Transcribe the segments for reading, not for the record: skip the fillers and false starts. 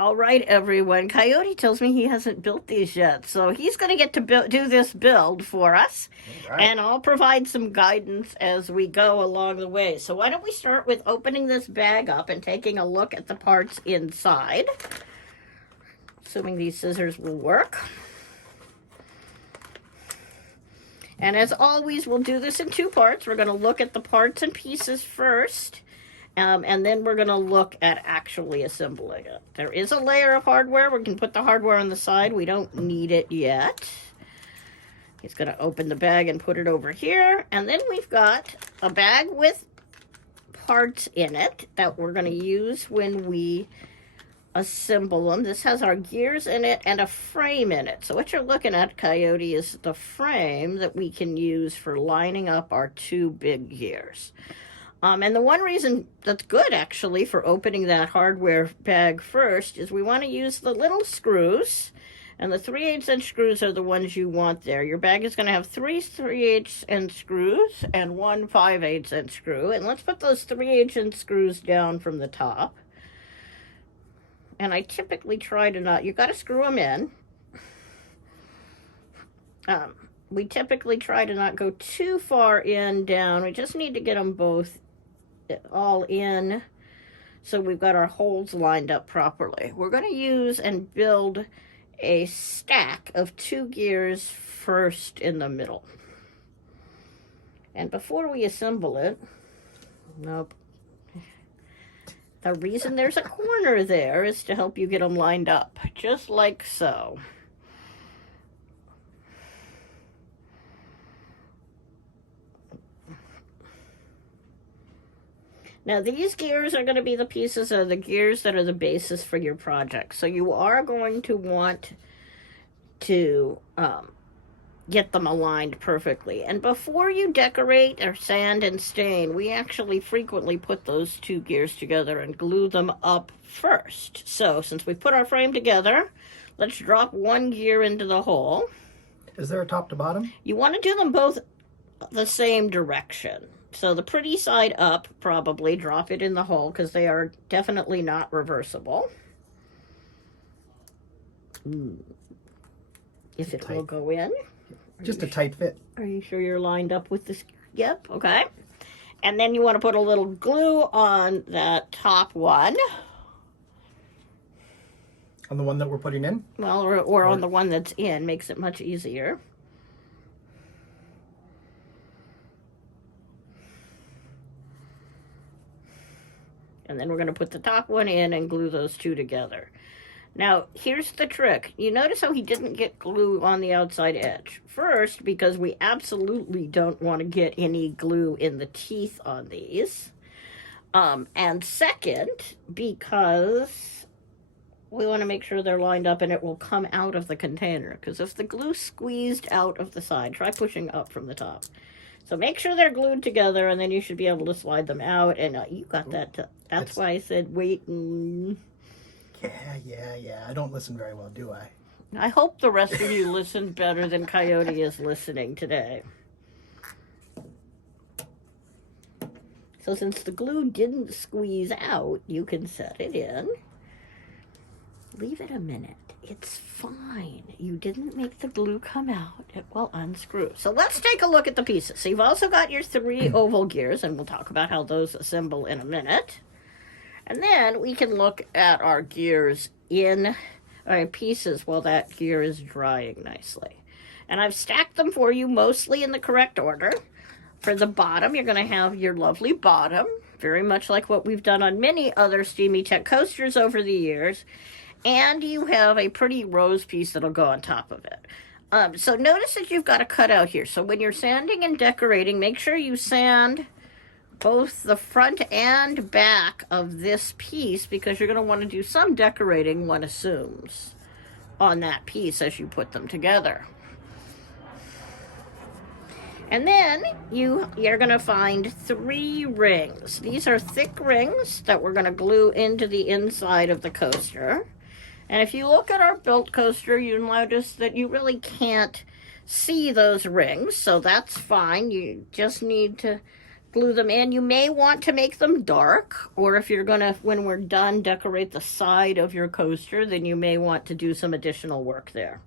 All right, everyone. Coyote tells me he hasn't built these yet, so he's going to get to do this build for us. Right. And I'll provide some guidance as we go along the way. So why don't we start with opening this bag up and taking a look at the parts inside, assuming these scissors will work. And as always, we'll do this in two parts. We're going to look at the parts and pieces first. And then we're going to look at actually assembling it. There is a layer of hardware. We can put the hardware on the side. We don't need it yet. He's going to open the bag and put it over here. And then we've got a bag with parts in it that we're going to use when we assemble them. This has our gears in it and a frame in it. So what you're looking at, Coyote, is the frame that we can use for lining up our two big gears. And the one reason that's good, actually, for opening that hardware bag first is we want to use the little screws. And the 3/8 inch screws are the ones you want there. Your bag is going to have 3 3/8 inch screws and 1 5/8 inch screw. And let's put those 3/8 inch screws down from the top. And I typically try to not, you got to screw them in. We typically try to not go too far in, down. We just need to get them both all in so we've got our holes lined up properly. We're going to use and build a stack of 2 gears first in the middle. And before we assemble it, nope. The reason there's a corner there is to help you get them lined up, just like so. Now, these gears are going to be the pieces of the gears that are the basis for your project. So you are going to want to get them aligned perfectly. And before you decorate or sand and stain, we actually frequently put those 2 gears together and glue them up first. So since we put our frame together, let's drop 1 gear into the hole. Is there a top to bottom? You want to do them both the same direction. So the pretty side up, probably drop it in the hole because they are definitely not reversible. If it will go in. Just a tight fit. Are you sure you're lined up with this? Yep, okay. And then you want to put a little glue on that top one. On the one that we're putting in? Well, or on the one that's in, makes it much easier. And then we're going to put the top one in and glue those 2 together. Now, here's the trick. You notice how he didn't get glue on the outside edge. First, because we absolutely don't want to get any glue in the teeth on these. And second, because we want to make sure they're lined up and it will come out of the container. Because if the glue squeezed out of the side, try pushing up from the top. So make sure they're glued together, and then you should be able to slide them out. And you got that. That's why I said wait. Yeah. I don't listen very well, do I? I hope the rest of you listened better than Coyote is listening today. So since the glue didn't squeeze out, you can set it in. Leave it a minute. It's fine. You didn't make the glue come out. It will unscrew. So let's take a look at the pieces. So you've also got your 3 oval gears, and we'll talk about how those assemble in a minute. And then we can look at our gears in pieces while that gear is drying nicely. And I've stacked them for you mostly in the correct order. For the bottom, you're going to have your lovely bottom, very much like what we've done on many other Steamy Tech coasters over the years. And you have a pretty rose piece that'll go on top of it. So notice that you've got a cutout here. So when you're sanding and decorating, make sure you sand both the front and back of this piece, because you're going to want to do some decorating, one assumes, on that piece as you put them together. And then you're going to find 3 rings. These are thick rings that we're going to glue into the inside of the coaster. And if you look at our built coaster, you'll notice that you really can't see those rings, so that's fine. You just need to glue them in. You may want to make them dark, or if you're gonna, when we're done, decorate the side of your coaster, then you may want to do some additional work there.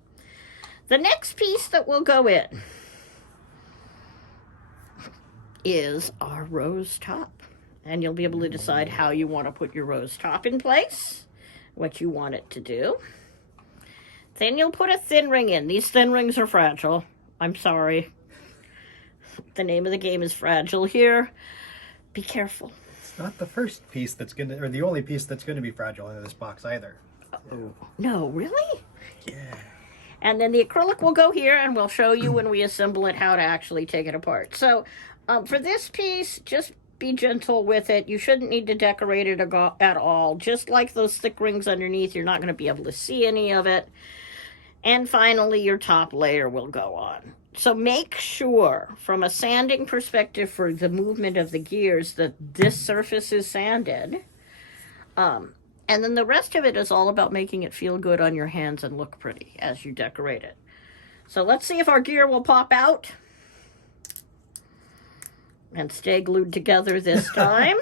The next piece that will go in is our rose top. And you'll be able to decide how you want to put your rose top in place, what you want it to do. Then you'll put a thin ring in. These thin rings are fragile. I'm sorry. The name of the game is Fragile here. Be careful. It's not the first piece that's gonna, or the only piece that's gonna be fragile in this box either. Oh, no, really? Yeah. And then the acrylic will go here, and we'll show you when we assemble it how to actually take it apart. So for this piece, just be gentle with it. You shouldn't need to decorate it at all. Just like those thick rings underneath, you're not going to be able to see any of it. And finally, your top layer will go on. So make sure, from a sanding perspective for the movement of the gears, that this surface is sanded. And then the rest of it is all about making it feel good on your hands and look pretty as you decorate it. So let's see if our gear will pop out and stay glued together this time.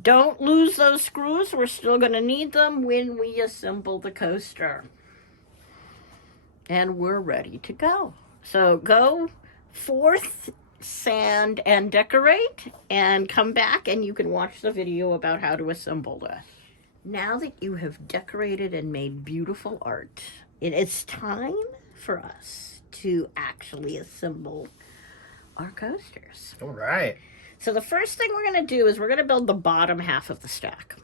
Don't lose those screws. We're still going to need them when we assemble the coaster. And we're ready to go. So go forth, sand, and decorate, and come back and you can watch the video about how to assemble this. Now that you have decorated and made beautiful art, it is time for us to actually assemble our coasters. All right. So the first thing we're going to do is we're going to build the bottom half of the stack.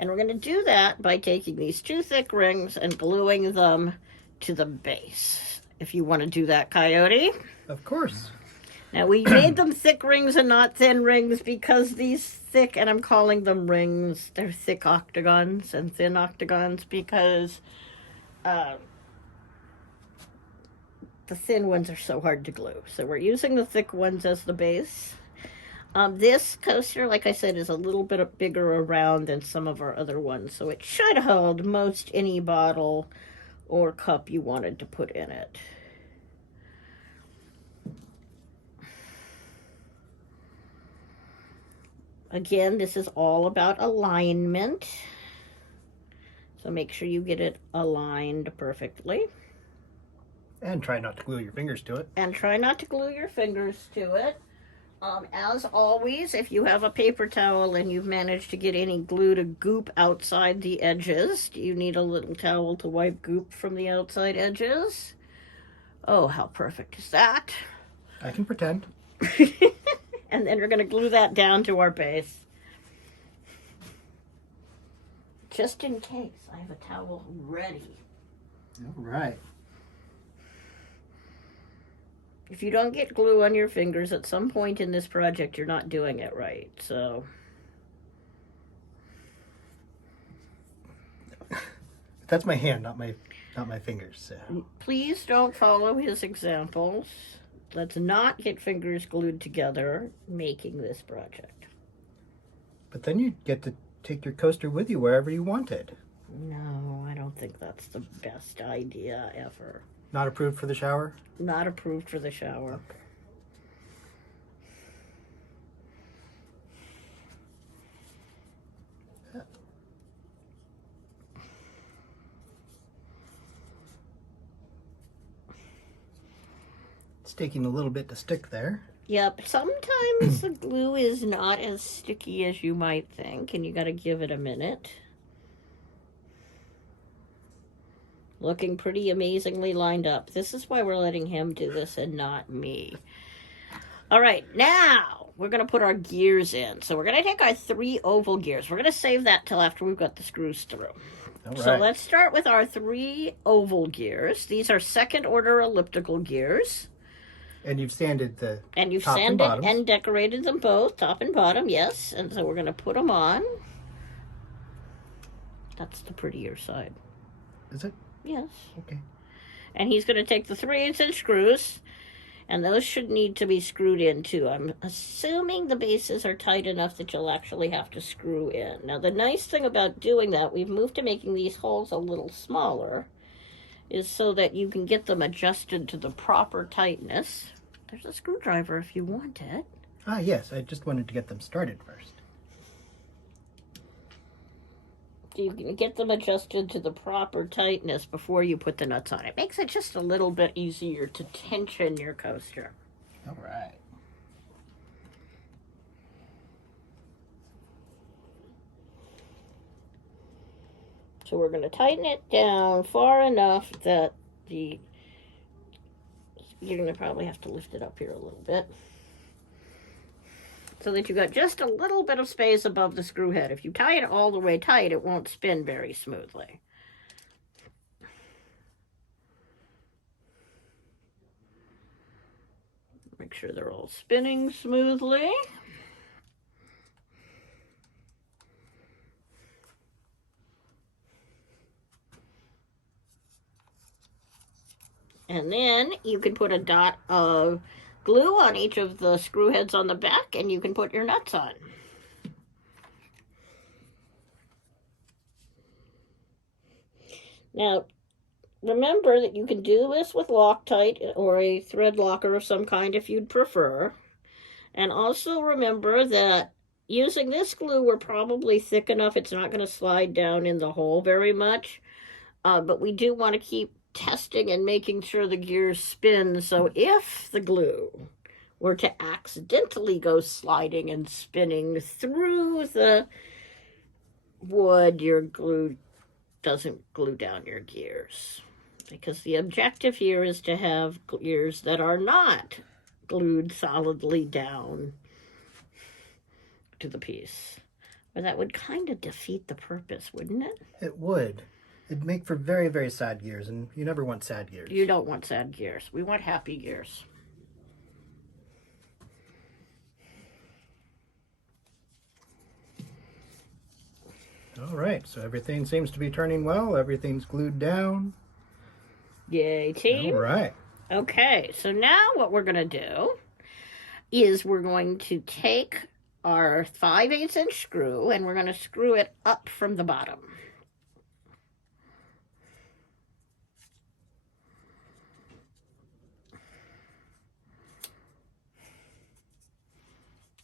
And we're going to do that by taking these two thick rings and gluing them to the base. If you want to do that, Coyote. Of course. Now we made them thick rings and not thin rings because these thick, and I'm calling them rings, they're thick octagons and thin octagons because the thin ones are so hard to glue. So we're using the thick ones as the base. This coaster, like I said, is a little bit bigger around than some of our other ones, so it should hold most any bottle or cup you wanted to put in it. Again, this is all about alignment. So make sure you get it aligned perfectly. And try not to glue your fingers to it. And try not to glue your fingers to it. As always, if you have a paper towel and you've managed to get any glue to goop outside the edges, do you need a little towel to wipe goop from the outside edges? Oh, how perfect is that? I can pretend. And then we're going to glue that down to our base. Just in case, I have a towel ready. All right. If you don't get glue on your fingers at some point in this project, you're not doing it right. So That's my hand, not my fingers. So. please don't follow his examples. Let's not get fingers glued together making this project. But then you get to take your coaster with you wherever you wanted. No, I don't think that's the best idea ever. Not approved for the shower? Not approved for the shower. Okay. It's taking a little bit to stick there. Yep, sometimes the glue is not as sticky as you might think, and you got to give it a minute. Looking pretty amazingly lined up. This is why we're letting him do this and not me. All right, now we're going to put our gears in. So we're going to take our 3 oval gears. We're going to save that till after we've got the screws through. All right. So let's start with our 3 oval gears. These are second order elliptical gears. And you've sanded the And you've top and sanded bottoms. and decorated them both, top and bottom, yes. And so we're going to put them on. That's the prettier side. Is it? Yes. Okay. And he's going to take the 3/8" screws, and those should need to be screwed in too. I'm assuming the bases are tight enough that you'll actually have to screw in. Now, the nice thing about doing that, we've moved to making these holes a little smaller, is so that you can get them adjusted to the proper tightness. There's a screwdriver if you want it. Ah, yes, I just wanted to get them started first. You can get them adjusted to the proper tightness before you put the nuts on. It makes it just a little bit easier to tension your coaster. All right. So we're going to tighten it down far enough that you're going to probably have to lift it up here a little bit, so that you got just a little bit of space above the screw head. If you tie it all the way tight, it won't spin very smoothly. Make sure they're all spinning smoothly. And then you can put a dot of glue on each of the screw heads on the back, and you can put your nuts on. Now, remember that you can do this with Loctite or a thread locker of some kind if you'd prefer. And also remember that using this glue, we're probably thick enough it's not going to slide down in the hole very much. But we do want to keep testing and making sure the gears spin. So if the glue were to accidentally go sliding and spinning through the wood, your glue doesn't glue down your gears. Because the objective here is to have gears that are not glued solidly down to the piece. Or that would kind of defeat the purpose, wouldn't it? It would. It'd make for very, very sad gears, and you never want sad gears. You don't want sad gears. We want happy gears. All right, so everything seems to be turning well. Everything's glued down. Yay, team. All right. Okay, so now what we're going to do is we're going to take our 5/8 inch screw and we're going to screw it up from the bottom.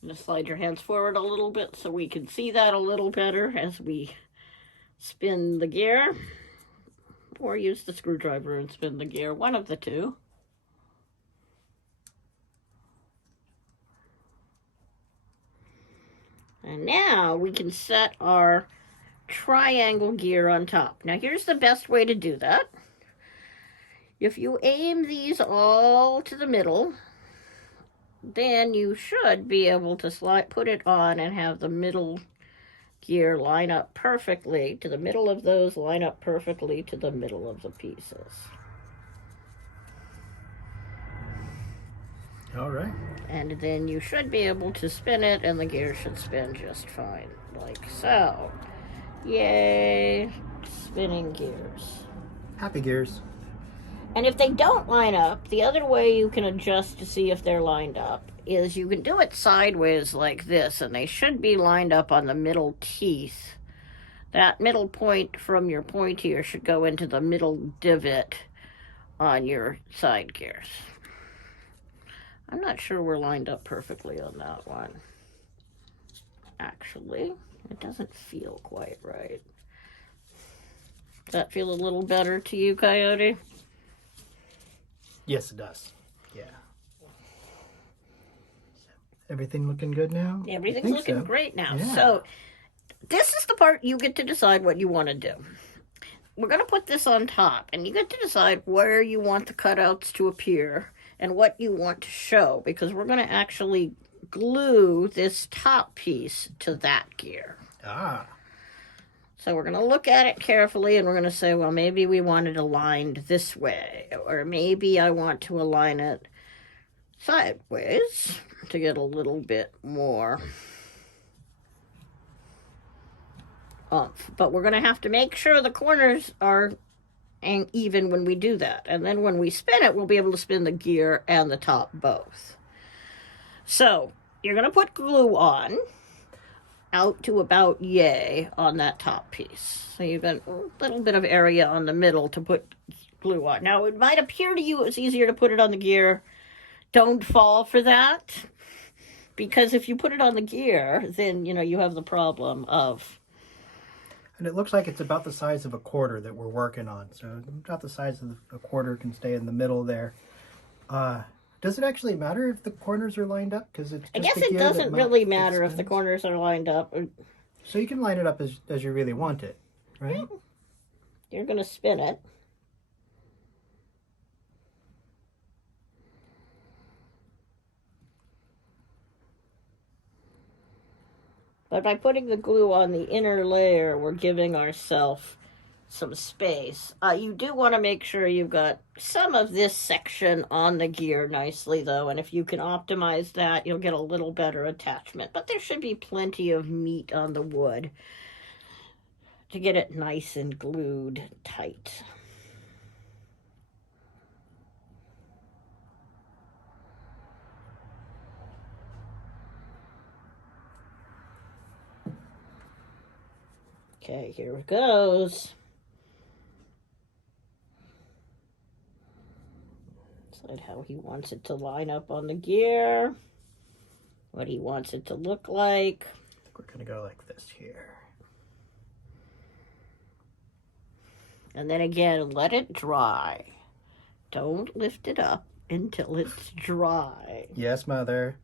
Just slide your hands forward a little bit so we can see that a little better as we spin the gear. Or use the screwdriver and spin the gear, one of the two. And now we can set our triangle gear on top. Now here's the best way to do that. If you aim these all to the middle, then you should be able to put it on and have the middle gear line up perfectly to the middle of those, line up perfectly to the middle of the pieces. All right. And then you should be able to spin it and the gear should spin just fine, like so. Yay, spinning gears. Happy gears. And if they don't line up, the other way you can adjust to see if they're lined up is you can do it sideways like this, and they should be lined up on the middle teeth. That middle point from your pointier should go into the middle divot on your side gears. I'm not sure we're lined up perfectly on that one. Actually, it doesn't feel quite right. Does that feel a little better to you, Coyote? Yes, it does. Yeah. Everything looking good now? Everything's looking great now. Yeah. So this is the part you get to decide what you want to do. We're going to put this on top, and you get to decide where you want the cutouts to appear and what you want to show, because we're going to actually glue this top piece to that gear. Ah. So we're going to look at it carefully, and we're going to say, well, maybe we want it aligned this way, or maybe I want to align it sideways to get a little bit more oomph. But we're going to have to make sure the corners are even when we do that. And then when we spin it, we'll be able to spin the gear and the top both. So you're going to put glue on out to about yay on that top piece. So you've got a little bit of area on the middle to put glue on. Now, it might appear to you it's easier to put it on the gear. Don't fall for that. Because if you put it on the gear, then, you have the problem of... And it looks like it's about the size of a quarter that we're working on. So about the size of a quarter can stay in the middle there. Does it actually matter if the corners are lined up? Because it's I just guess the it gear that doesn't really that matter if the spins. corners are lined up. So you can line it up as you really want it, right? You're going to spin it. But by putting the glue on the inner layer, we're giving ourselves some space. You do want to make sure you've got some of this section on the gear nicely, though, and if you can optimize that, you'll get a little better attachment. But there should be plenty of meat on the wood to get it nice and glued tight. Okay, here it goes. Decide how he wants it to line up on the gear, what he wants it to look like. I think we're going to go like this here. And then again, let it dry. Don't lift it up until it's dry. Yes, Mother.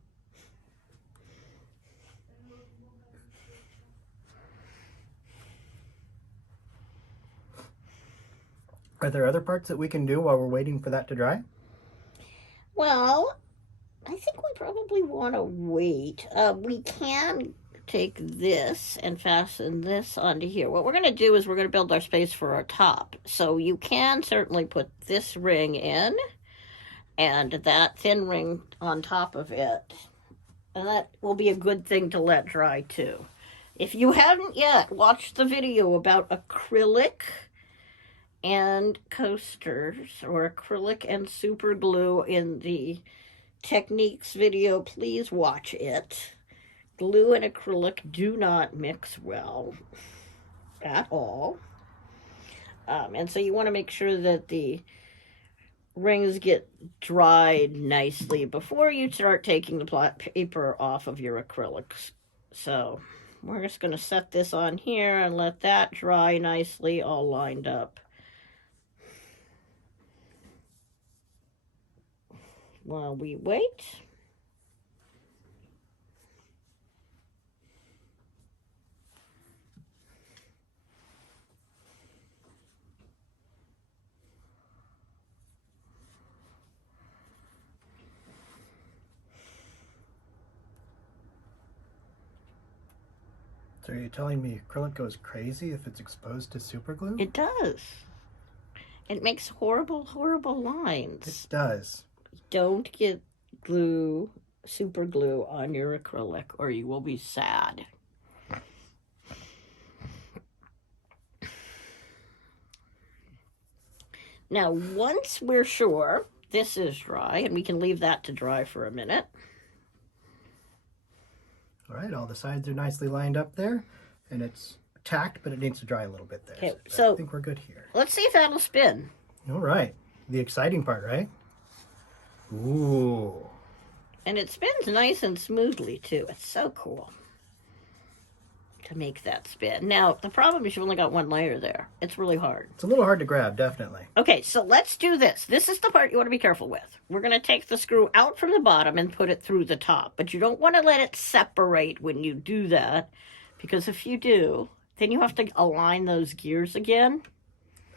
Are there other parts that we can do while we're waiting for that to dry? Well, I think we probably want to wait. We can take this and fasten this onto here. What we're going to do is we're going to build our space for our top. So you can certainly put this ring in and that thin ring on top of it. And that will be a good thing to let dry too. If you haven't yet watched the video about acrylic and coasters, or acrylic and super glue in the techniques video, please watch it. Glue and acrylic do not mix well at all. And so you want to make sure that the rings get dried nicely before you start taking the paper off of your acrylics. So we're just going to set this on here and let that dry nicely, all lined up. While we wait. So are you telling me acrylic goes crazy if it's exposed to super glue? It does. It makes horrible, horrible lines. It does. Don't get glue, super glue on your acrylic or you will be sad. Now, once we're sure this is dry, and we can leave that to dry for a minute. All right, all the sides are nicely lined up there, and it's tacked, but it needs to dry a little bit there. Okay, I so think we're good here. Let's see if that'll spin. All right, the exciting part, right? Ooh. And it spins nice and smoothly, too. It's so cool to make that spin. Now, the problem is you've only got one layer there. It's really hard. It's a little hard to grab, definitely. Okay, so let's do this. This is the part you want to be careful with. We're going to take the screw out from the bottom and put it through the top. But you don't want to let it separate when you do that, because if you do, then you have to align those gears again.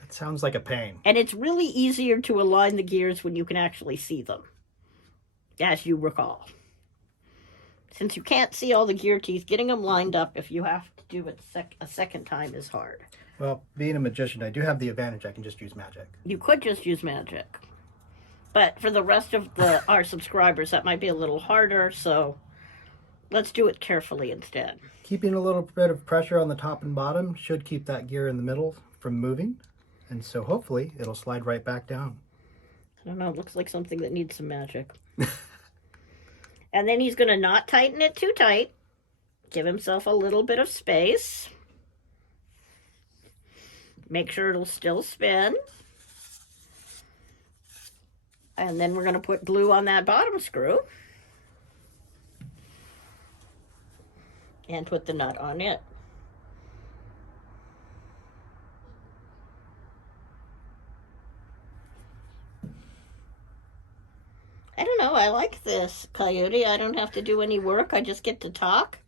That sounds like a pain. And it's really easier to align the gears when you can actually see them, as you recall. Since you can't see all the gear teeth, getting them lined up if you have to do it a second time is hard. Well, being a magician, I do have the advantage. I can just use magic. You could just use magic. But for the rest of our subscribers, that might be a little harder, so let's do it carefully instead. Keeping a little bit of pressure on the top and bottom should keep that gear in the middle from moving. And so hopefully it'll slide right back down. I don't know, it looks like something that needs some magic. And then he's going to not tighten it too tight. Give himself a little bit of space. Make sure it'll still spin. And then we're going to put glue on that bottom screw. and put the nut on it. I don't know. I like this, Coyote. I don't have to do any work. I just get to talk.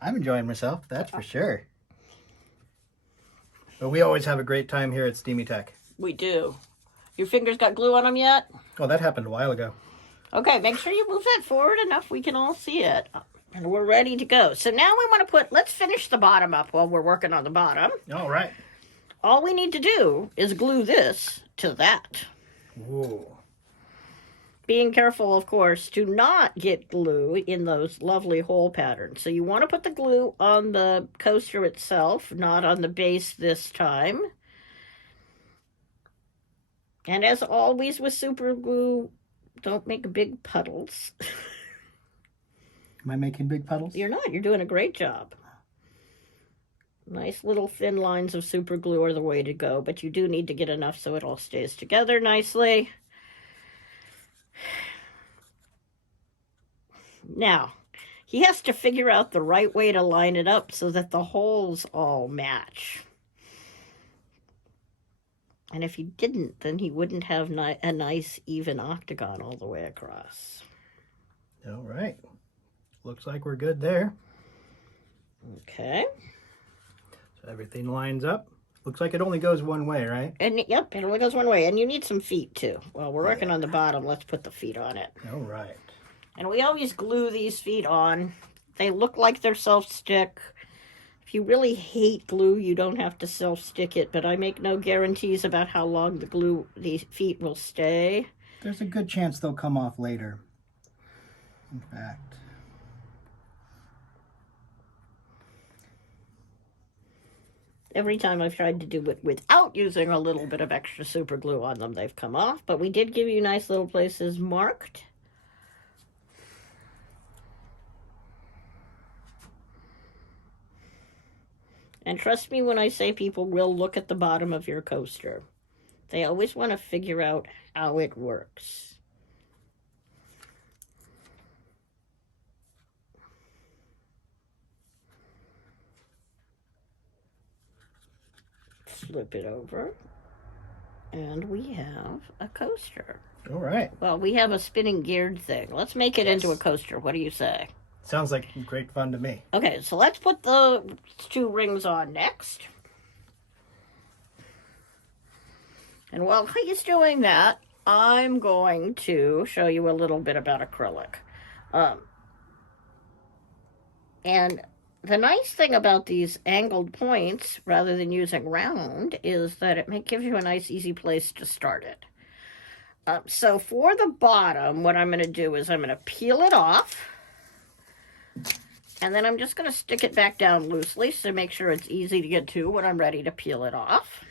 I'm enjoying myself, that's for sure. But we always have a great time here at Steamy Tech. We do. Your fingers got glue on them yet? Oh, that happened a while ago. Okay, make sure you move that forward enough we can all see it. And we're ready to go. So now we want to let's finish the bottom up while we're working on the bottom. All right. All we need to do is glue this to that. Ooh. Being careful, of course, to not get glue in those lovely hole patterns. So you want to put the glue on the coaster itself, not on the base this time. And as always with super glue, don't make big puddles. Am I making big puddles? You're not. You're doing a great job. Nice little thin lines of super glue are the way to go, but you do need to get enough so it all stays together nicely. Now, he has to figure out the right way to line it up so that the holes all match. And if he didn't, then he wouldn't have a nice even octagon all the way across. All right. Looks like we're good there. Okay. So everything lines up. Looks like it only goes one way, right? And yep, it only goes one way. And you need some feet too. Well, we're working on the bottom. Let's put the feet on it. All right. And we always glue these feet on. They look like they're self-stick. If you really hate glue, you don't have to self-stick it, but I make no guarantees about how long these feet will stay. There's a good chance they'll come off later. In fact. Every time I've tried to do it without using a little bit of extra super glue on them, they've come off. But we did give you nice little places marked. And trust me when I say people will look at the bottom of your coaster. They always want to figure out how it works. Flip it over. And we have a coaster. All right. Well, we have a spinning geared thing. Let's make it into a coaster. What do you say? Sounds like great fun to me. Okay, so let's put the 2 rings on next. And while he's doing that, I'm going to show you a little bit about acrylic. And the nice thing about these angled points, rather than using round, is that it gives you a nice, easy place to start it. So for the bottom, what I'm going to do is I'm going to peel it off. And then I'm just going to stick it back down loosely to make sure it's easy to get to when I'm ready to peel it off.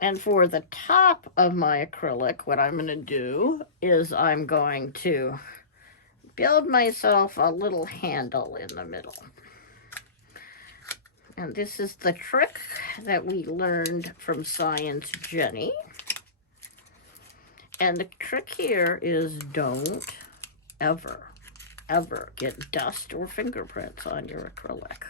And for the top of my acrylic, what I'm going to do is I'm going to build myself a little handle in the middle. And this is the trick that we learned from Science Jenny. And the trick here is don't ever get dust or fingerprints on your acrylic.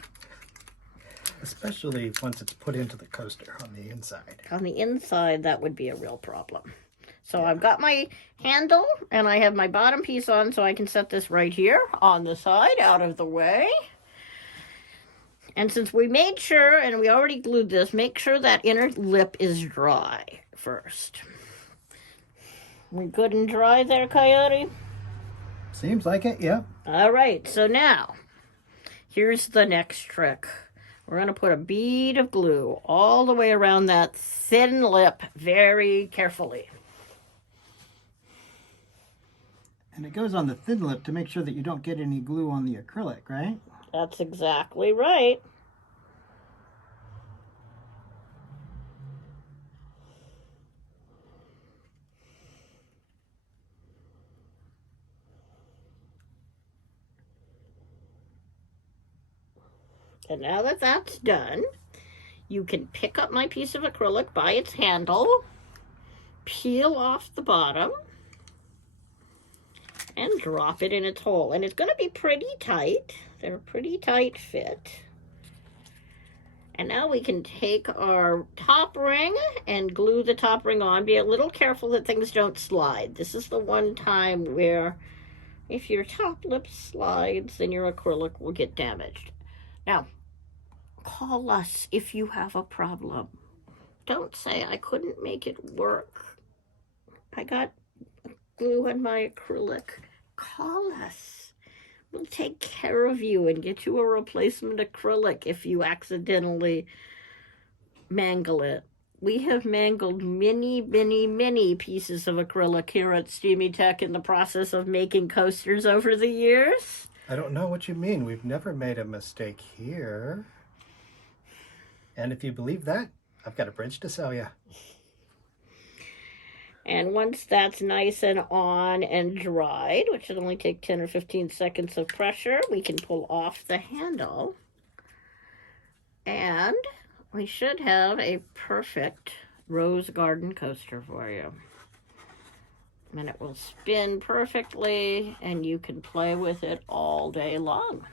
Especially once it's put into the coaster on the inside. On the inside, that would be a real problem. So I've got my handle and I have my bottom piece on, so I can set this right here on the side out of the way. And since we made sure, and we already glued this, make sure that inner lip is dry first. We good and dry there, Coyote? Seems like it, yeah. All right, so now, here's the next trick. We're going to put a bead of glue all the way around that thin lip very carefully. And it goes on the thin lip to make sure that you don't get any glue on the acrylic, right? That's exactly right. And now that that's done, you can pick up my piece of acrylic by its handle, peel off the bottom, and drop it in its hole. And it's going to be pretty tight. They're a pretty tight fit. And now we can take our top ring and glue the top ring on. Be a little careful that things don't slide. This is the one time where if your top lip slides, then your acrylic will get damaged. Now, call us if you have a problem. Don't say, I couldn't make it work. I got glue on my acrylic. Call us. We'll take care of you and get you a replacement acrylic if you accidentally mangle it. We have mangled many, many, many pieces of acrylic here at Steamy Tech in the process of making coasters over the years. I don't know what you mean. We've never made a mistake here. And if you believe that, I've got a bridge to sell you. And once that's nice and on and dried, which should only take 10 or 15 seconds of pressure, we can pull off the handle. And we should have a perfect rose garden coaster for you. And it will spin perfectly, and you can play with it all day long.